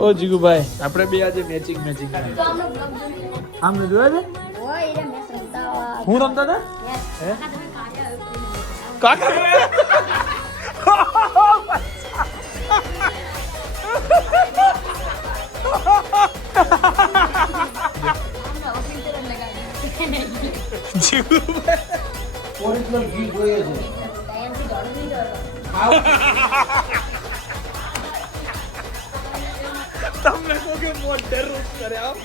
ઓ જીગુભાઈ આપણે બે આજે મેચિંગ આમને જોયા છે હું રમતા હતા હે કાકા ઓરિજિનલ ઘી જોઈએ છે તમને કહો કે મોઢે રૂપ કરે આમ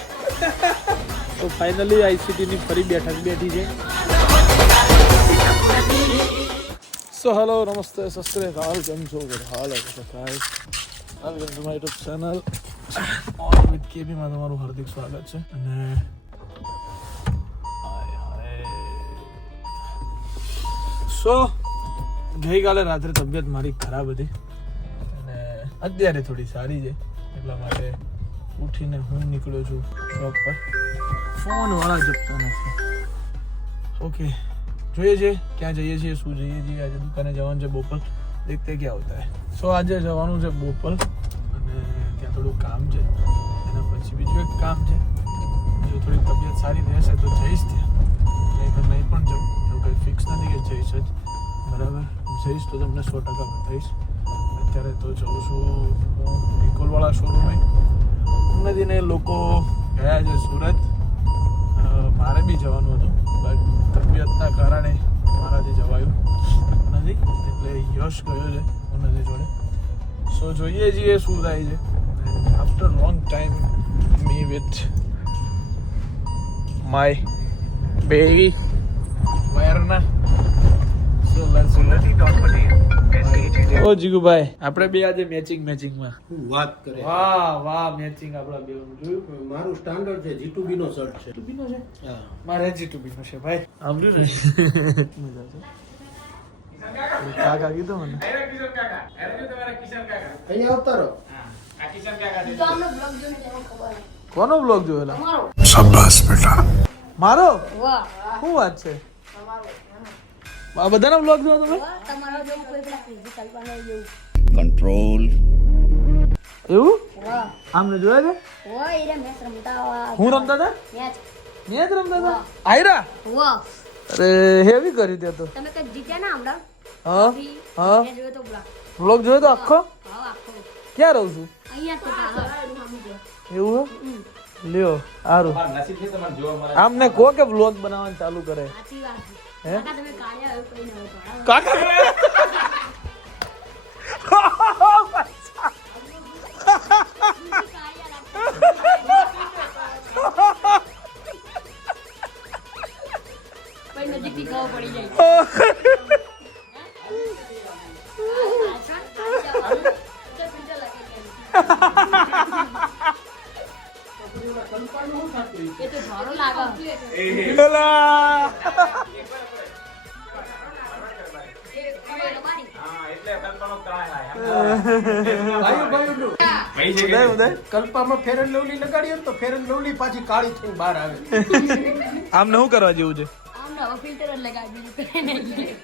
તો ફાઇનલી આઈસીટી ની ફરી બેઠક બેઠી છે સો હેલો નમસ્તે સસ્ત્રે હાલ કેમ છો હાલ guys welcome to my YouTube channel on with KB માં તમારું હાર્દિક સ્વાગત છે અને સો ગઈકાલે રાત્રે તબિયત મારી ખરાબ હતી અને અત્યારે થોડી સારી છે એટલા માટે ઉઠીને હું નીકળ્યો છું શોપ પર ફોન વાળા જપતા નથી ઓકે જોઈએ છે ક્યાં જઈએ છીએ શું જઈએ છીએ આજે દુકાને જવાનું છે બોપલ દેખતે ક્યાં હોતા હે સો આજે જવાનું છે બોપલ અને ત્યાં થોડું કામ છે એના પછી બીજું એક કામ છે જો થોડી તબિયત સારી રહેશે તો જઈશ ત્યાં નહીં તો નહીં પણ જાઉં એવું કંઈ ફિક્સ નથી કે જઈશ જ બરાબર જઈશ તો તમને 100% બતાવીશ અત્યારે તો જઉં છું હું વિકોલવાળા શોરૂમે ઉન્નતિને લોકો ગયા છે સુરત મારે બી જવાનું હતું બટ તબિયતના કારણે મારાથી જવાયું નથી એટલે યશ ગયો છે ઉન્નતિ જોડે સો જોઈએ છીએ શું થાય છે after long time me with my baby વાયરના ઓ જીગુભાઈ આપણે બે આજે મેચિંગમાં વાત કરે વાહ વાહ મેચિંગ આપણા બેનું જોયું મારું સ્ટાન્ડર્ડ છે G2B નો શર્ટ છે G2B નો છે હા મારે G2B નો છે ભાઈ આવડ્યું ને મજા છે કાકા કીધું મને અહીંયા આવતા રહો કોનો બ્લોગ જોયેલા શાબાશ બેટા મારો વાહ શું વાત છે આ બધાના બ્લોગ જોવા તમે તમારો જો કોઈ પેલા ફિઝિકલ બને જેવું કંટ્રોલ એવું વાહ આમને જોયા છે ઓય રે મેચ રમતા હું રમતા હતા મેચ રમતા હતા આયરા વાહ અરે હેવી કરી દે તો તમે કઈ જીત્યા ના હમણાં હા હા મેં જોયો તો બ્લોગ જોયો તો આખો હા આખો ક્યાં રહું છું અહીંયા તો એવું લ્યો સારું આમને કહો કે બ્લોગ બનાવવાનું ચાલુ કરે સાચી વાત હે? કાકા તમે કાળિયા એવું કઈ ન હતો કાકા કોઈ નજીકથી ખબર પડી જાય એ તો ઝાડો લાગે એલા કલ્પામાં ફેર એન્ડ લવલી લગાડીએ તો ફેર એન્ડ લવલી પાછી કાળી થઈને બહાર આવે આમને શું કરવા જેવું છે આમને હવે ફિલ્ટર જ લગાવી દીધું નહીં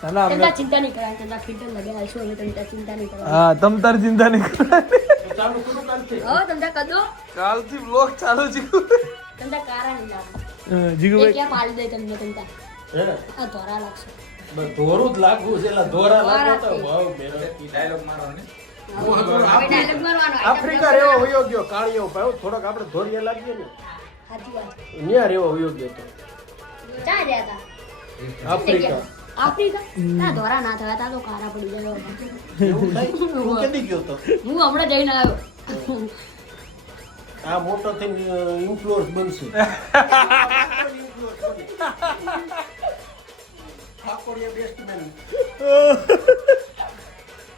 તંતા ચિંતા નહીં કરાય તંતા ફિલ્ટર લગાવ્યા છો હવે તંતા ચિંતા નહીં કરાય હા તમ તાર ચિંતા નહીં ચાલુ કરું કાલથી હો તંતા કદો કાલથી બ્લોગ ચાલુ છે તંતા કારા નહીં લાગે એ જીગુભાઈ ક્યાં પાડી દે તમને તંતા હે આ ધોરા લાગશે બસ ધોરું જ લાગવું છે એટલે ધોરા લાગે તો ભાવ બેરો હવે ડાયલોગ મારવાનો આફ્રિકા રેવો વયો ગયો કાળિયો ભાવ થોડોક આપણે ધોરિયા લાગીએ ને સાચી વાત ન્યા રેવો વયો ગયો તો ચા રહ્યા હતા આફ્રિકા આફ્રિકા ના ધોરા ના થયા તા તો કારા પડી જાય એવું થાય તું કેદી ગયો તો હું હમણાં જઈને આવ્યો આ મોટો થઈને ઇન્ફ્લુઅન્સ બનશે ઠાકોરિયા બેસ્ટમેન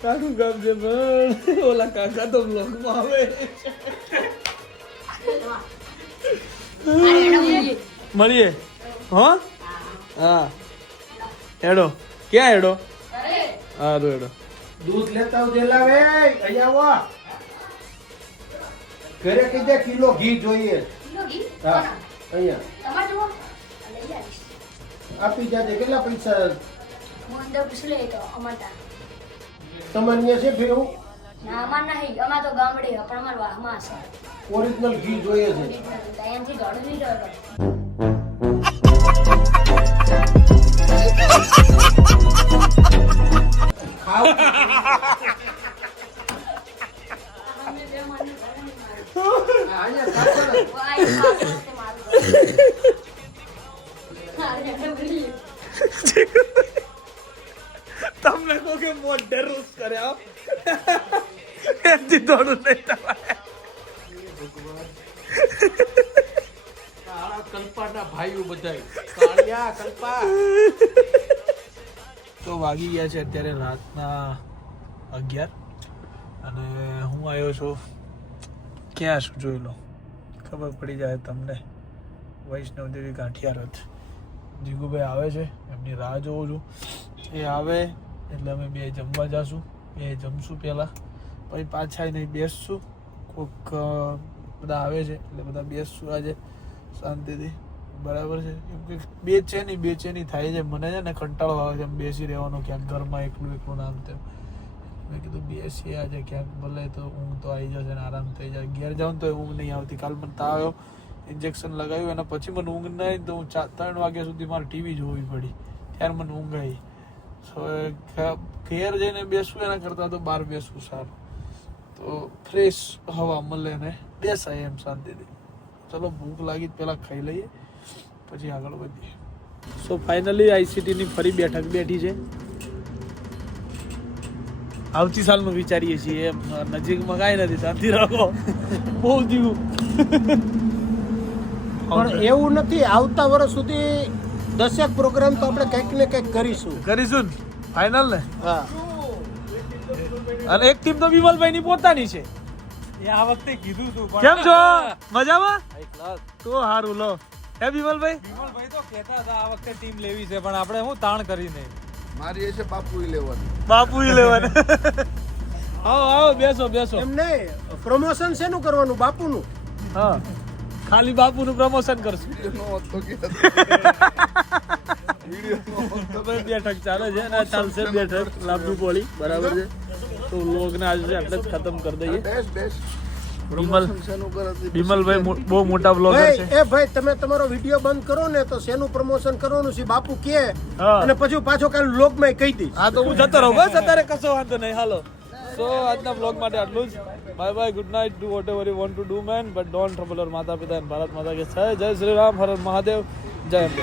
કાકું કામ છે પણ ઓલા કાકા તો બ્લોગમાં આવે મળીએ હા હા હેડો ક્યાં હેડો હારું હેડો દૂધ લેતા આવ જેલાવે અહીંયા આવો ઘરે કીધે કિલો ઘી જોઈએ કિલો ઘી હા અહીંયા તમારે જુઓ લઈ જાય આપી જાજે. કેટલા પૈસા હું અંદર પૂછ લે તો અમાટા તમારે ત્યાં છે ભેવું? ના અમાર નહીં, અમાર તો ગામડે છે, પણ અમાર વાહમાં છે. ઓરિજિનલ ઘી જોઈએ છે. ત્યાંથી દોઢ લીટર ખાવ અહીંયા ખાશો ને? તમને કહો કે મોઢે રોસ કર્યા એથી થોડું નહીં તમારે કાળા કલ્પાના ભાઈઓ બધાય. કાળિયા કલ્પા. તો વાગી ગયા છે અત્યારે રાતના 11 અને હું આવ્યો છું ક્યાં છું જોઈ લો, ખબર પડી જાય તમને. વૈષ્ણવદેવી ગાંઠિયા રથ જીગુભાઈ આવે છે, એમની રાહ જોઉં છું. એ આવે એટલે અમે બે જમવા જઈશું, બે જમશું પહેલાં, પછી પાછા નહીં બેસશું. કોઈક બધા આવે છે એટલે બધા બેસશું આજે શાંતિથી, બરાબર છે. એમ કે બેચેની થાય છે મને, છે ને કંટાળો આવે છે એમ બેસી રહેવાનો ક્યાંક ઘરમાં એકલું નામ તેમ. મેં કીધું બેસીએ આજે ક્યાંક, ભલે તો ઊંઘ તો આવી જશે ને આરામ થઈ જાય. ઘેર જાઉં તો ઊંઘ નહીં આવતી. કાલ મને તાવ આવ્યો, ઇન્જેક્શન લગાવ્યું, એના પછી મને ઊંઘ નહીં, તો હું 3 વાગ્યા સુધી મારે ટીવી જોવી પડી, ત્યારે મને ઊંઘ આવી. ઘેર જઈને બેસવું એના કરતાં તો બહાર બેસવું સારું, તો ફ્રેશ હવા મળે ને બેસાય એમ શાંતિથી. ચલો ભૂખ લાગી પહેલાં ખાઈ લઈએ પછી આગળ વધીએ. સો ફાઇનલી આઈસીટીની ફરી બેઠક બેઠી છે. આવતી સાલનું વિચારીએ છીએ એમ, નજીકમાં કાંઈ નથી, શાંતિ રાખો. બહુ જીવું પણ એવું નથી, આવતા વર્ષ સુધી 10 પ્રોગ્રામ તો આપણે કંઈક ને કંઈક કરીશું. કરીશું ને ફાઇનલ ને. હા. અને એક ટીમ તો વિમલભાઈ ની પોતાની છે. એ આ વખતે કીધું તું કેમ છો? મજામાં? તો સારું લો. હે વિમલભાઈ? વિમલભાઈ તો કહેતા હતા આ વખતે ટીમ લેવી છે, પણ આપણે હું તાણ કરીને મારી એ છે બાપુ 11. બાપુ 11. આવો બેસો. એમ નહીં, પ્રમોશન શેનું કરવાનું? બાપુનું. હા, ખાલી બાપુનું પ્રમોશન કરશું. તો ભાઈ બેઠક ચાલે છે અને ચાલશે બેઠક લાંબી પોળી, બરાબર છે. તો લોગને આજે એટલે જ ખતમ કરી દઈએ. વિમલભાઈ બહુ મોટા બ્લોગર છે. એ ભાઈ તમે તમારો વિડીયો બંધ કરો ને તો શેનું પ્રમોશન કરવાનું છે બાપુ કે, અને પછી પાછો કાલ વ્લોગમાં કહી દઈશ. હા તો હું જતો રહું બસ, અત્યારે કશો વાંધો નહીં. હાલો, સો આજના બ્લોગ માટે આટલું જ. Bye bye, good night, do whatever you want to do man, but don't trouble our mata pita and Bharat માતા કે જય શ્રી રામ, હર હર મહાદેવ, જય અંબે.